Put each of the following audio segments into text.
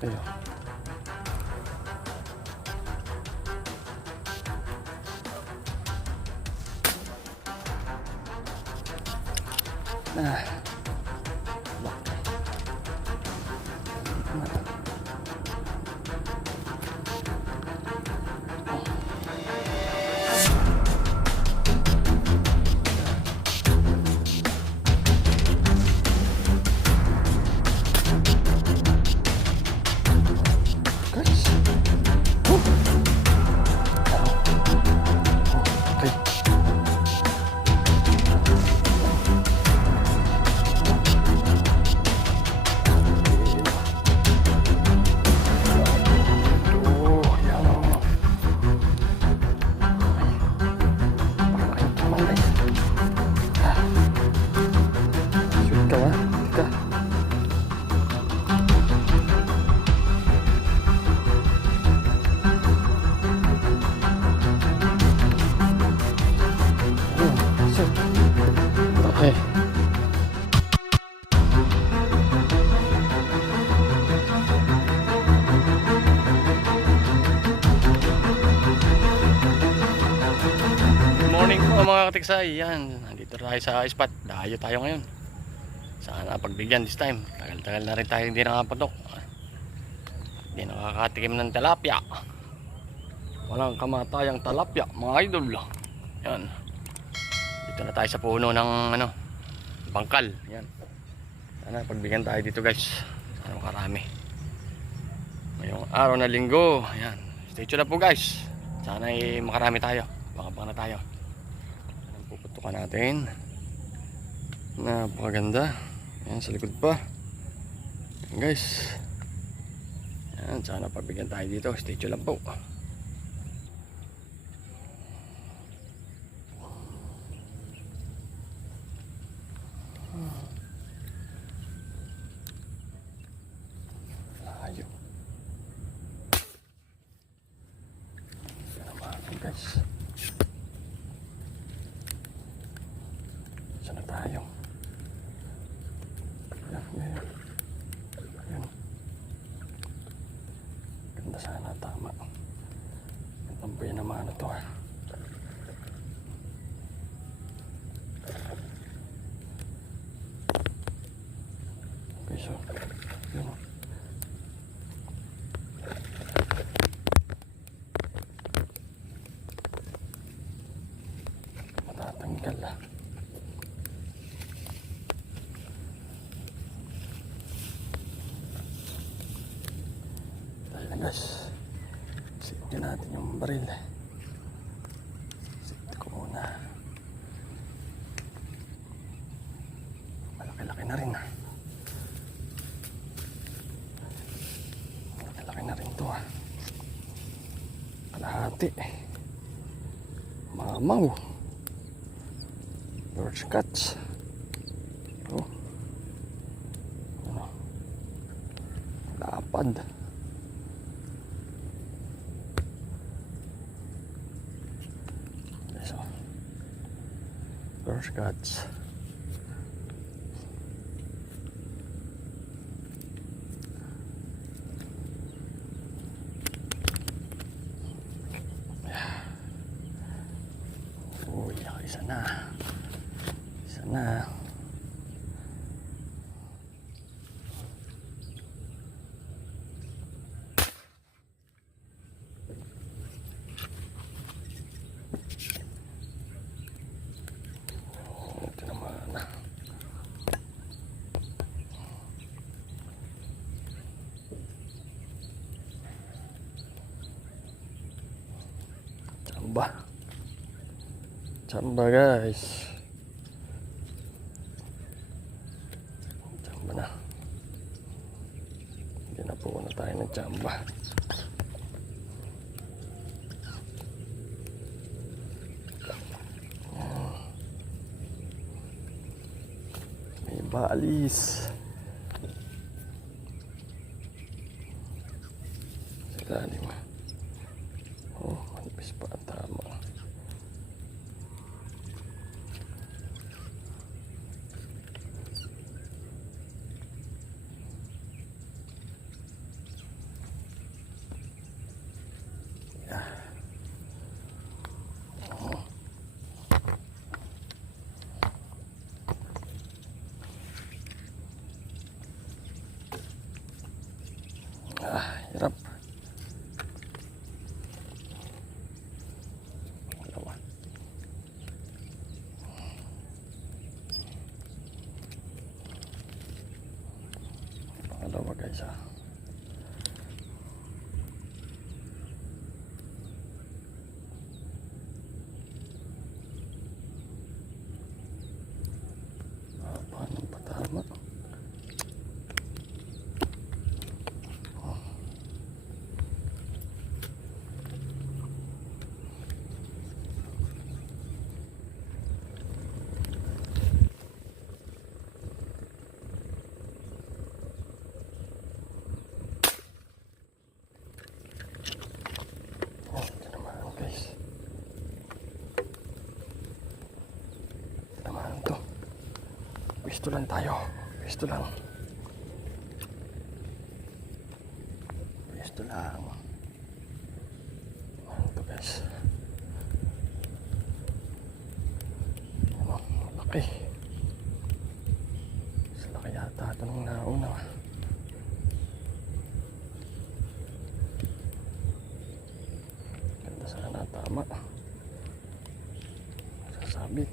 Ayun. Ah. Bakit? Guys. Okay. Oh, yan. Pakakain ka man, guys. Sweet ka, ha? Tika. Okay. Good morning po mga katiksay. Yan, nandito tayo sa spot. Dayo tayo ngayon. Sana pagbigyan this time. Tagal-tagal na rin tayo hindi nakapatok. Hindi nakakatikim ng tilapia. Walang kamatayang tilapia mga idol. Yan. Dito na tayo sa puno ng bangkal. Yan. Sana pagbigyan tayo dito guys. Sana makarami. Ngayong araw na linggo. Yan. Stay tuned na po guys. Sana makarami tayo. Baka na tayo. Yan, puputukan natin. Napakaganda. Yan sa likod pa. Yan guys. Yan. Sana pagbigyan tayo dito. Stay tuned lang po. Layo. Yan guys. Saan na tayo? Yan, yan. Yan. Ganda sana, tama. Gandang buhay naman ito ha. Okay, so yun. Matatanggal ha. Dahil na guys, sipin natin yung baril. Sipin ko muna. Malaki-laki na rin ha. Malaki na rin to ha. Kalahati. Mamaw. Birch cuts. Oh. Ano? Lapad. So. Birch cuts. Uy, isa na. Isa na. Ito naman. Chamba. Chamba guys. Chamba na. Hindi na po na tayo ng chamba. May balis. Sa lalim. Oh, manipis pa ang tama. Hirap. Dalawa. Dalawa guys ah. Paano pa tama? Pwesto lang tayo. Pwesto lang. Pwesto lang. Ano to guys? Ano? Malaki. Mas laki yata ito nung nauna. Ganda sana tama. Sasabit.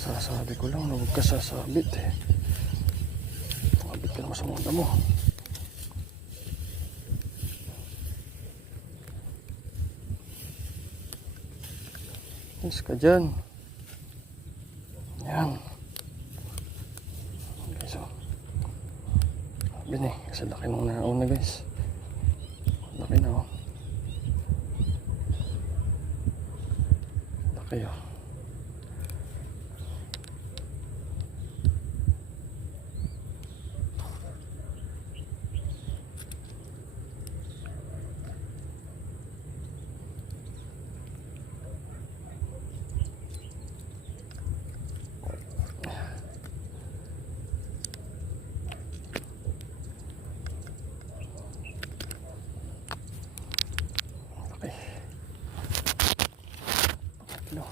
Sasabi ko lang na huwag ka sasabit eh. Sabit ka naman sa mga damo. Yes ka dyan. Yan. Okay so. Sabi na eh. Kasi laki nung nauna guys. Laki na oh. Laki oh. No.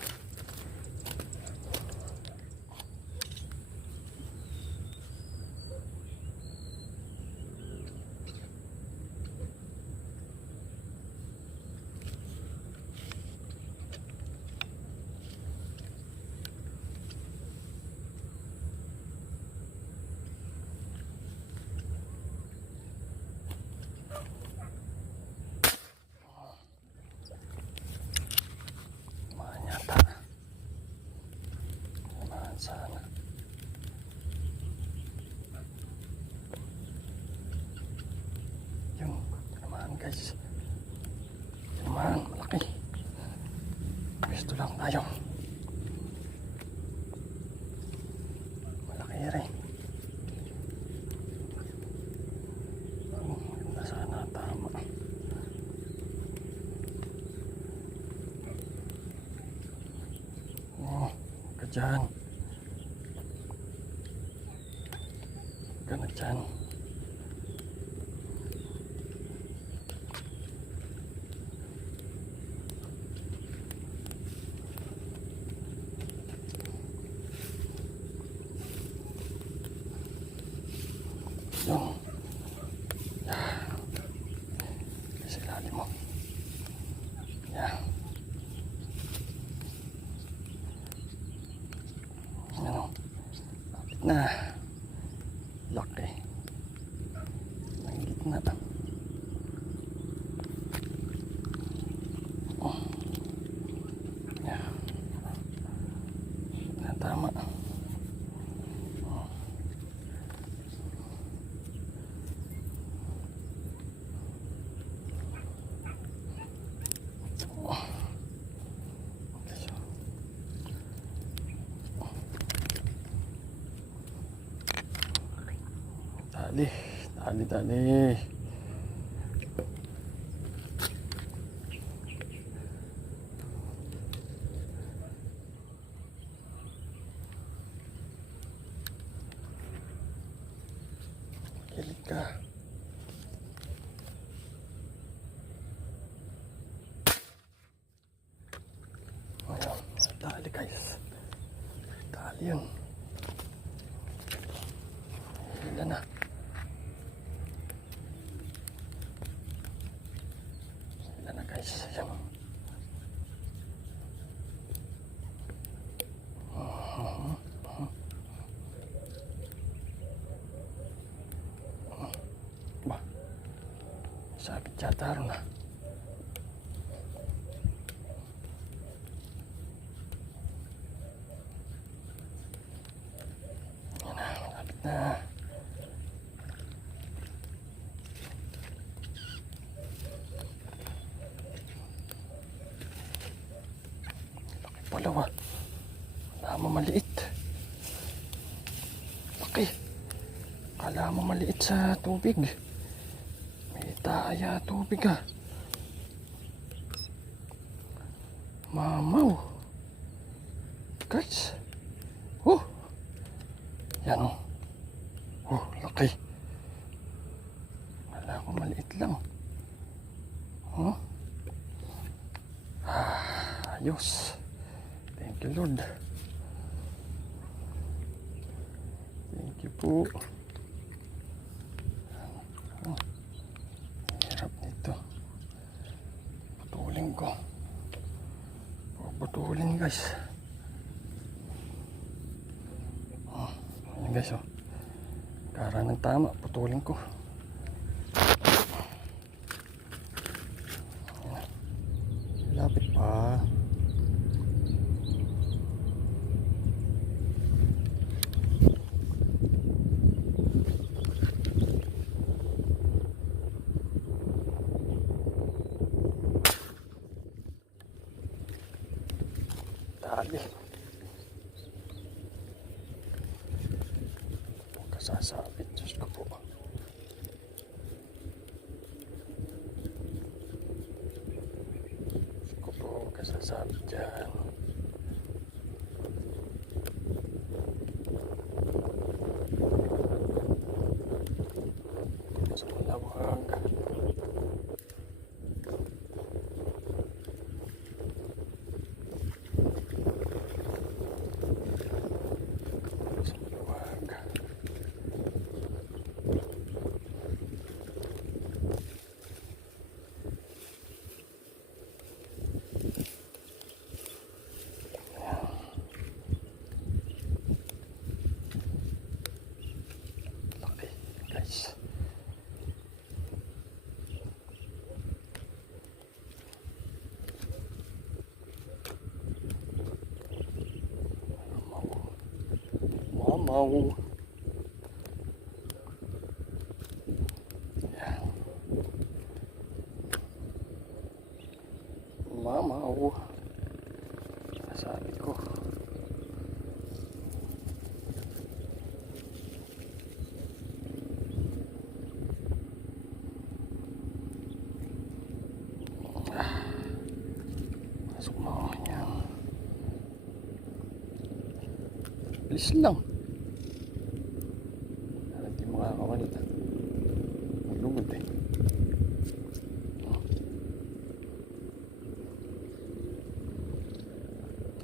Sana. Yung naman guys. Yung naman malaki. Pwesto lang tayo. Malaki rin. Ganda sana tama. Oh, kadyan. Gana dyan. Yung. Yan. Kasi lalim mo. Yan. Ano. Lapit na. Laki. Ang gitna. Oh. Yan. Yan tama. Oh. Oh. Okay, so. Tali. Kilig ka. Ayan, dali guys. Dali yun. Hila na. Hila na guys. Ayan. Bah, sabit yata rin na. Nah, laki pala wa. Kala mo maliit. Laki. Kala mo maliit sa tubig. May daya tubig ah. Mamaw. Guys. Oh. Yan oh. Oh, laki. Wala ko maliit lang. Oh. Ayos. Thank you, Lord. Thank you po. Oh. Hirap nito. Putulin ko. Putulin guys. Oh, ayan guys oh. Kara ng tama, putulin ko. Lapit pa. Dali. Kasasabit, Diyos ko po. Diyos ko po, kasasabit dyan. Sa malawag. Mamaw. Yan. Mamaw. Sabi ko. Masuk mo yan. Bilis lang. Hindi mo makakawalit. Maglugod eh.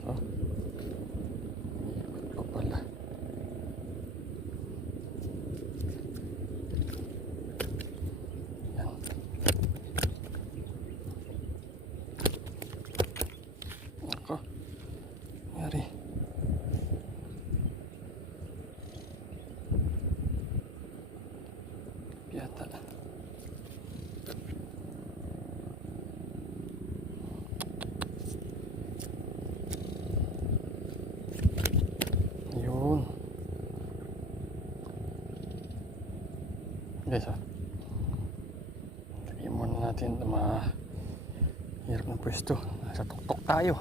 Oh. Ikot pa pala. Yan. Ako. Yari. Yata. Yun. Guys ah. Lagyan muna natin hirap ng pwesto. Nasa tuktok tayo.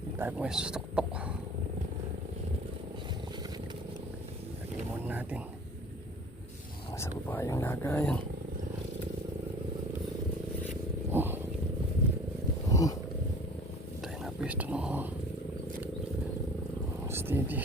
Hindi tayo pwesto sa tuktok. Lagyan muna natin. Nasa baba yung lagayan. Tayo na pwesto no. Steady.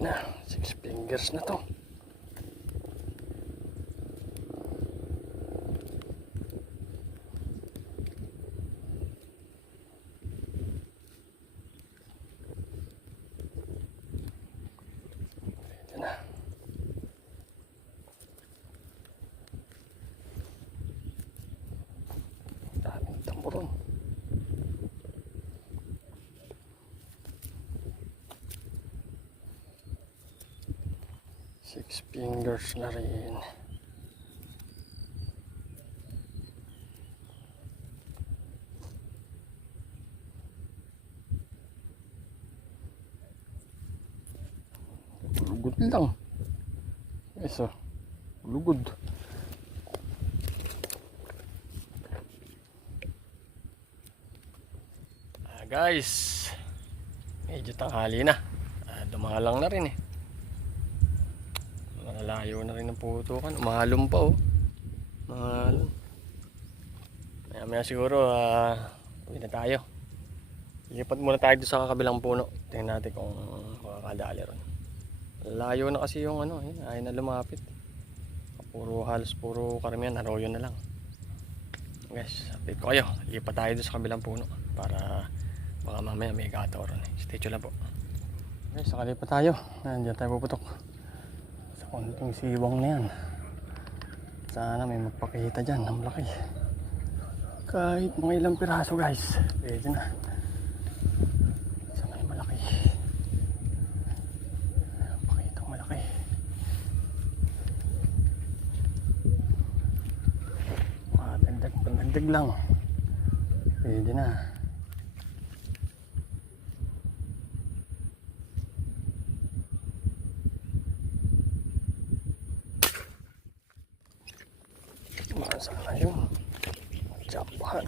Ito na, 6 fingers na to. Ito na. Daming tamburon. 6 fingers na rin. Lugod lang. Eso, lugod. Guys, medyo tanghali na. Dumalang na rin eh. Malayo na rin ang putukan. Umahalong pa oh. Umahalong. Maya siguro uwi na tayo. Lipat muna tayo doon sa kabilang puno. Tingnan natin kung makakadali ron. Layo na kasi yung ano, ayaw na lumapit. Halos puro karamihan, arroyo na lang. Guys, update ko kayo. Lipat tayo doon sa kabilang puno para baka mamaya may gataw ron. Stay tuned lang po. Guys, nakalipat tayo. Nandiyan tayo puputok. Konting siwang na yan. Sana may magpakita dyan ng malaki. Kahit mga ilang piraso guys. Pwede na. Sa may malaki. Pakitang malaki. Dagdag lang. Pwede na. Sana yung jampahan.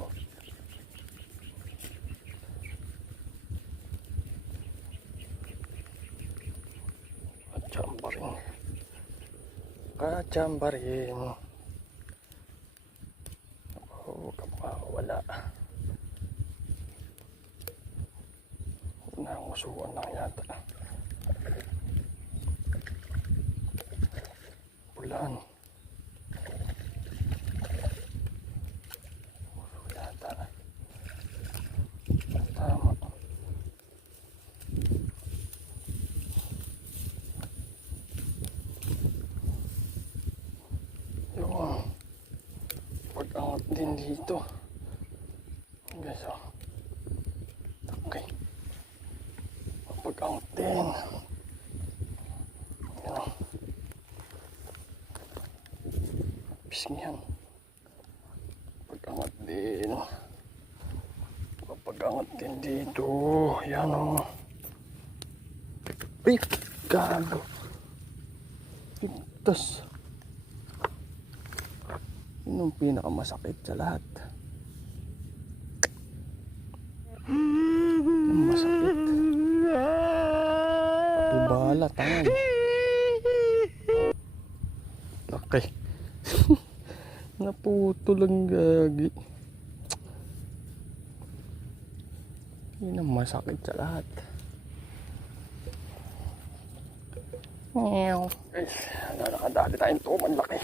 Kacambarin. Oh, wala. Nangusuan lang yata. Pulan. Pag-angat din dito guys oh. Okay, pag-angat din yan. Pisngihan. Pag-angat din. Pag-angat din dito. Yan o. Pip! Gago. Piptas. Yun ang pinakamasakit sa lahat. Ang masakit. Pati bala, tangan. Okay. Naputo lang gagi. Yun ang masakit sa lahat. Guys, nakadali tayong tuman laki.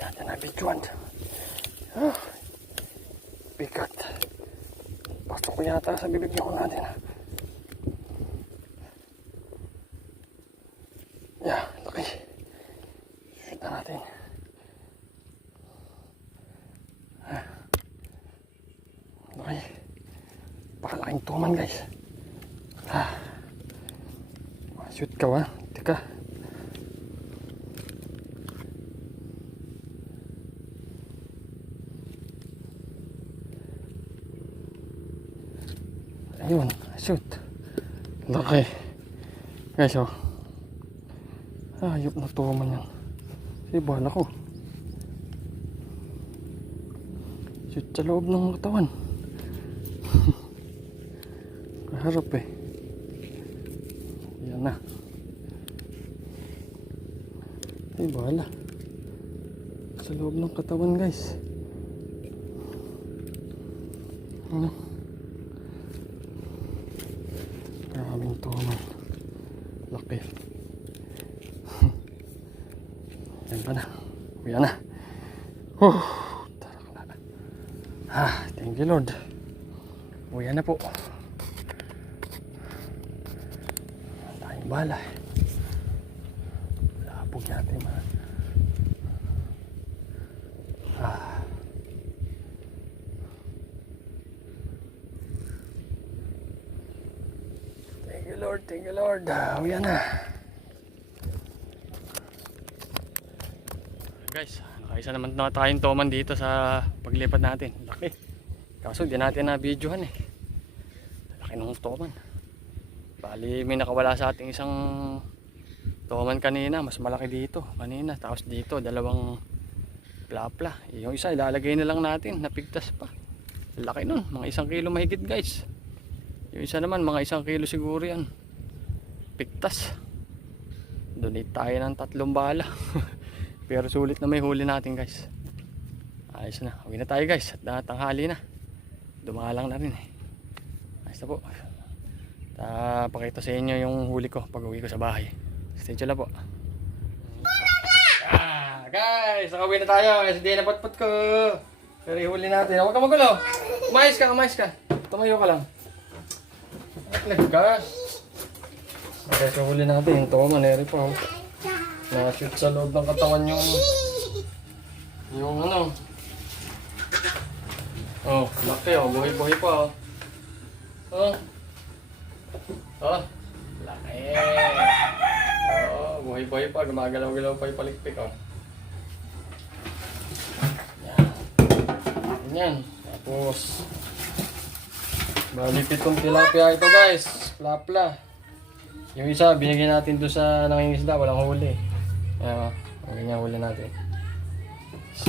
Yan na videoan. Bigat. Pasok ko yata sa bibig niyo natin. Yeah, laki. Shoot na natin. Laki. Pakalaking tuman guys. Shoot ka ba? Teka. Ayun, shoot. Laki. Guys, oh. Ayop na tuman yan. Bala ko. Shoot sa loob ng katawan. Kaharap eh. Yan na. Bala. Sa loob ng katawan guys. Ano? Maraming tuman. laki. Yan pa na. Uwi na. Thank you Lord. Uwi na po. Tayong bala. Lapog natin mga. Thank you Lord. Uwi na. Guys, nakaisa naman na tayong toman dito sa paglipat natin. Laki. Kaso di natin na videohan eh. Laki ng toman. Bali may nakawala sa ating isang toman kanina. Mas malaki dito kanina. Tapos dito dalawang plapla. Yung isa ilalagay na lang natin. Napigtas pa. Laki nun. Mga 1 kilo mahigit guys. Yung isa naman mga 1 kilo siguro yan. Pigtas. Donate tayo ng 3 bala. Pero sulit na may huli natin guys. Ayos na. Uwi na tayo guys. At tanghali na. Dumalang na rin eh. Ayos na po. Pakita sa inyo yung huli ko pag uwi ko sa bahay. Stay tuned lang po. Guys, nakauwi na tayo. Hindi na patpat ko. Pero ihuli natin. Huwag ka magulo. Umayos ka, umayos ka. Tumayo ka lang. Naggas. Okay, so huli natin. Yung toman, eri pa. Na-shoot sa loob ng katawan yung ano. Oh, laki oh. Buhay-buhay pa oh. Oh, laki. Oh, buhay-buhay pa. Gumagalaw-galaw pa yung palikpik oh. Yan. Ganyan. Tapos bali 7 tilapia ito guys. Plapla. Yung isa binigyan natin doon sa nangingisda. Walang huli. Ayan o, ganyan huli natin.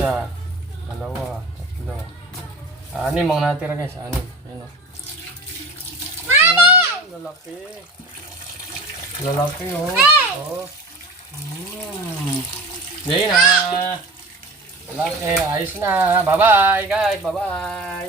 1, 2, 3. 6 ang natira guys, 6. Ayan o. Lalaki. Lalaki o. Oh. Yan na. Lalaki, ayos na. Bye bye guys, bye bye.